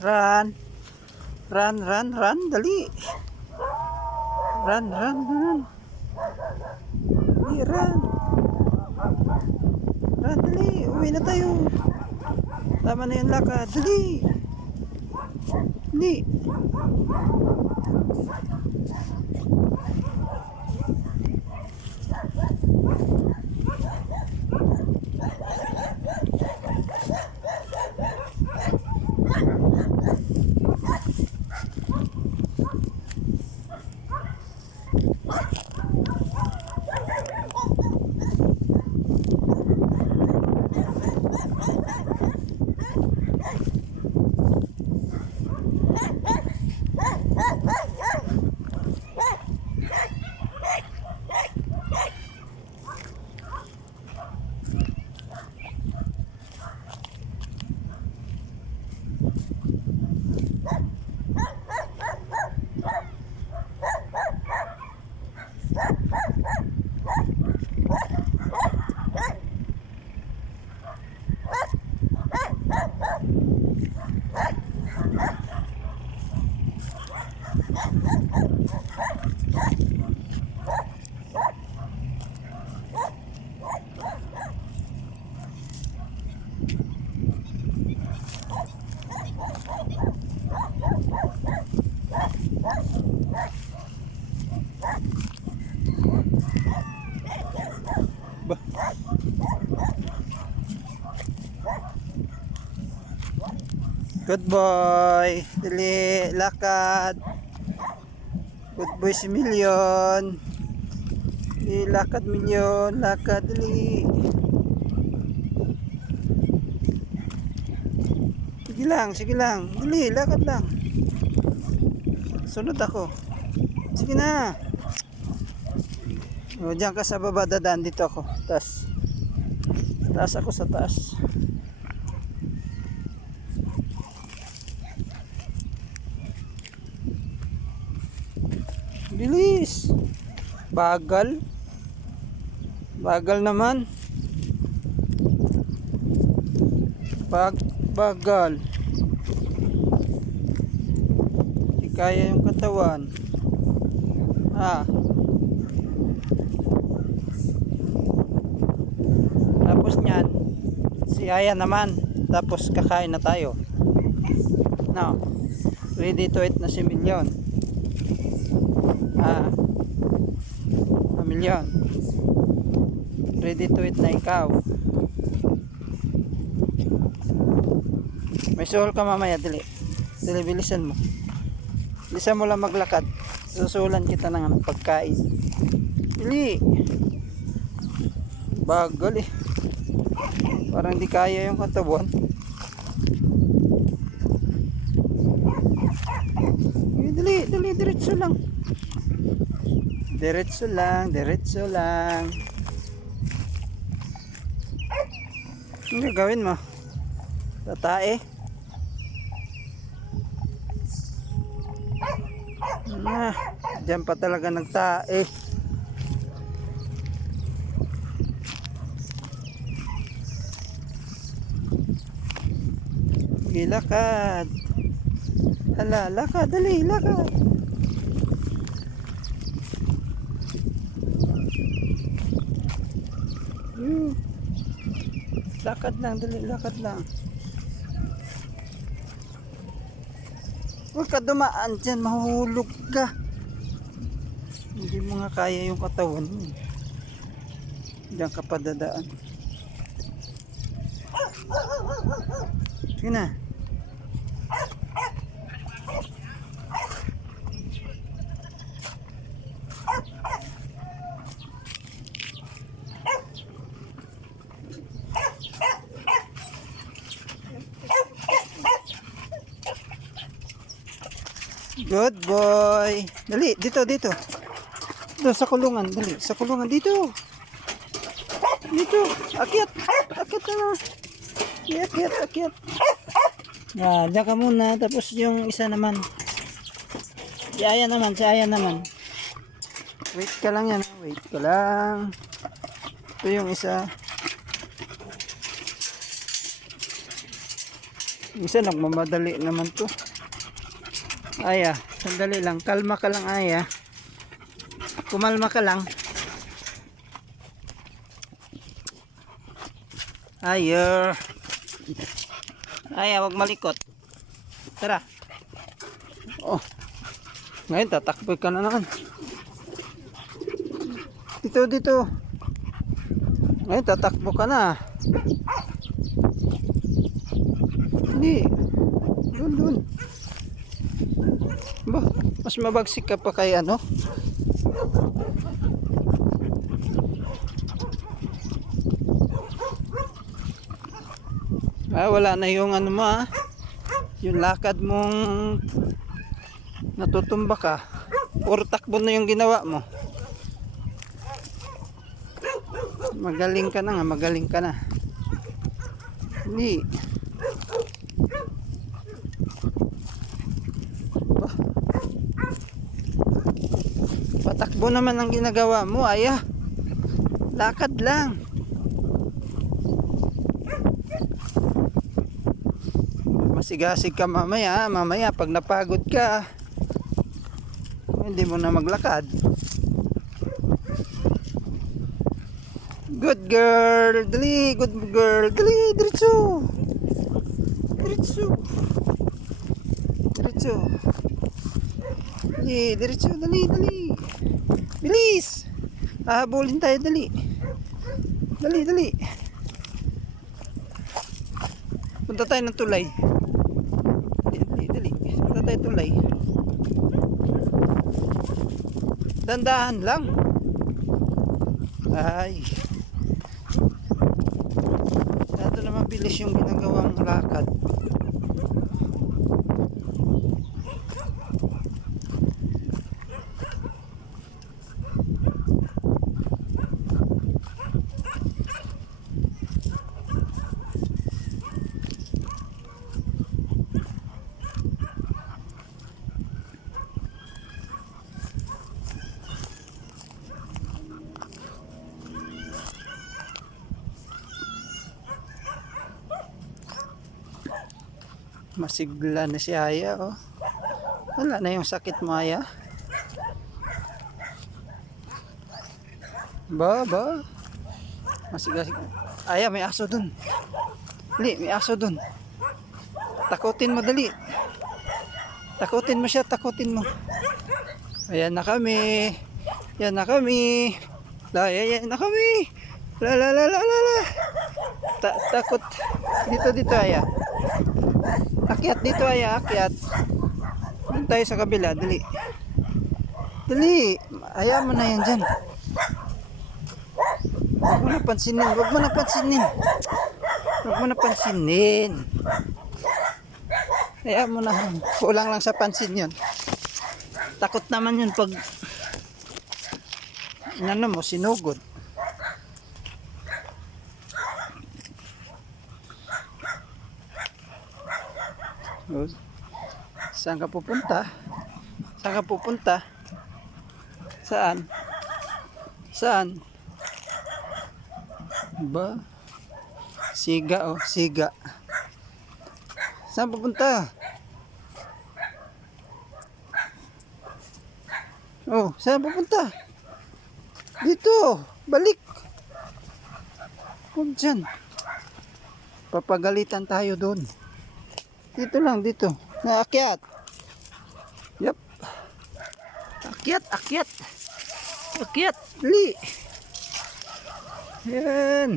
Run. Run, run, run. Dali. Run, run, run. Dali, run. Run, dali. Uwi na tayo. Tama na yung lakad. Dali. Dali. Good boy. Dali, lakad. Good boy si Milyon. Dali, lakad Milyon. Lakad, dali. Sige lang, sige lang. Dali, lakad lang. Sunod ako. Sige na. O, diyan ka sa baba, dadaan dito ako. Taas. Taas ako sa taas. Bilis. Bagal. Bagal naman. Bagal. Di kaya yung katawan. Tapos niyan, si Aya naman. Tapos kakain na tayo. No. Ready to eat na si Milyon. Milyon. Ready to eat na ikaw. May suhol ka mamaya, dili. Dili, bilisan mo. Bilisan mo lang maglakad. Susulan kita ng pagkain. Dili. Bagal eh. Parang di kaya yung katawan. Dili, dili, diretso lang. Diretso lang, diretso lang. Ano gagawin mo? Tatae? Diyan pa talaga nagtae. Lakad. Hala, lakad, dali, lakad. Hmm. Lakad lang, dali, lakad lang. Huwag ka dumaan dyan, mahuhulog ka. Hindi mo nga kaya yung katawan mo. Diyan ka pa dadaan. Sige na. Good boy. Dali, dito, dito. Doon sa kulungan, dali. Sa kulungan, dito. Dito. Akyat. Akyat na. Akyat, akyat. Diyan ka muna. Tapos yung isa naman. Si Aya naman, si Aya naman. Wait ka lang yan. Wait ka lang. Ito yung isa. Yung isa nagmamadali naman to. Aya, sandali lang. Kalma ka lang, Aya. Kumalma ka lang. Aya. Aya, wag malikot. Tara. Oh. Ngayon, tatakboy ka na naman. Dito, dito. Ngayon, tatakbo ka na. Hindi. Doon, doon. Ba, mas mabagsik ka pa kay ano? Wala na yung ano mo yung lakad mong natutumba ka. Puro takbo na yung ginawa mo. Magaling ka na nga, magaling ka na. Hindi. Patakbo naman ang ginagawa mo, Aya. Lakad lang. Masigasig ka mamaya. Mamaya pag napagod ka, hindi mo na maglakad. Good girl. Dali, good girl. Dali, diretso. Diretso. Diretso. Dali, diretso. Dali, dali. Bilis. Hahabulin tayo, dali. Dali, dali. Punta tayo ng tulay. Dali, dali. Punta tayo tulay. Dandahan lang. Ay. Masyado na mabilis yung ginagawang lakad. Masigla na si Aya, oh. Wala na yung sakit mo, Aya. Ba. Masigasig. Aya, may aso dun. Dali, may aso dun. Takutin mo, dali. Takutin mo siya, takutin mo. Ayan na kami. Ayan na kami. Ayan na kami. La. Takot. Dito, Aya. Akyat dito, Aya, akyat. Doon tayo sa kabila, dali. Dali, ayaw mo na yan dyan. Huwag mo na pansinin, huwag mo na pansinin. Huwag mo na pansinin. Ayaw mo na, kulang lang sa pansin yun. Takot naman yun pag inano mo, sinugod. Saan ka pupunta? Saan ka pupunta? Saan? Saan? Ba? Siga, oh, siga. Saan pupunta? Oh, saan pupunta? Dito, balik. Huwag dyan. Papagalitan tayo doon. Dito lang, dito. Naakyat. Yep. Akyat, akyat. Akyat, li. Yan.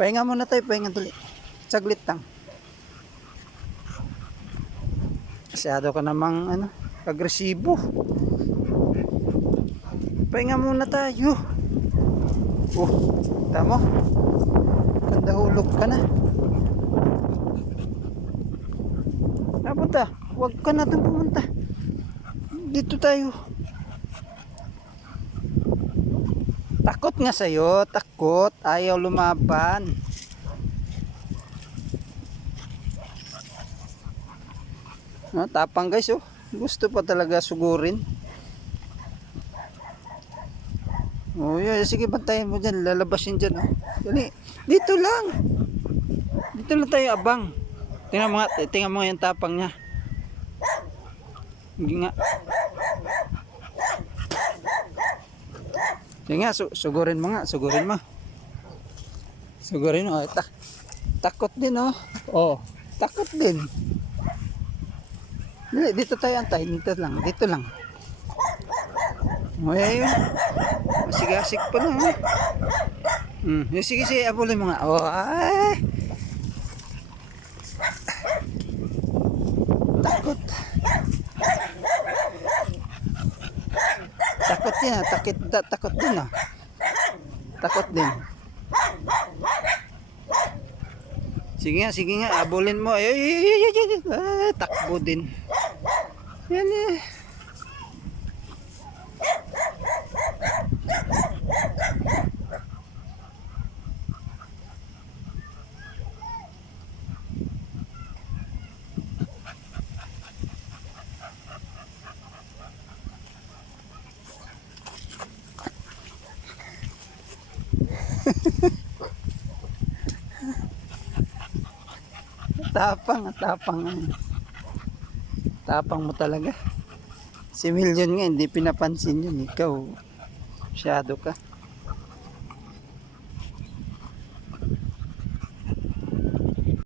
Pahinga muna tayo, pahinga dali. Saglit lang. Masyado ka namang agresibo. Pahinga muna tayo. Oh, tama. Nandahulog ka na. Napunta. Huwag ka na doon pumunta. Dito tayo. Takot nga sa'yo. Takot. Ayaw lumaban. Tapang guys, oh. Gusto pa talaga sugurin. Oh, yeah, sige, bantayan mo dyan. Lalabasin dyan, oh. Dali. Dito lang. Dito lang tayo abang. Tingnan mo nga yung tapang niya. Hindi nga. Sige nga, sugurin mo nga. Sugurin mo. Sugurin mo. Takot din, oh. Oh, takot din. Dito tayo antay. Dito lang. Dito lang. O, yun. Masigasig pa lang. Sige, abulin mo nga. O, ay. Takot. Takot yan. Takot din, ah. Takot din. Sige nga. Abulin mo. Ay, takbo din. Yan eh. Tapang. Tapang mo talaga. Si Milyon nga, hindi pinapansin yun. Ikaw, masyado ka.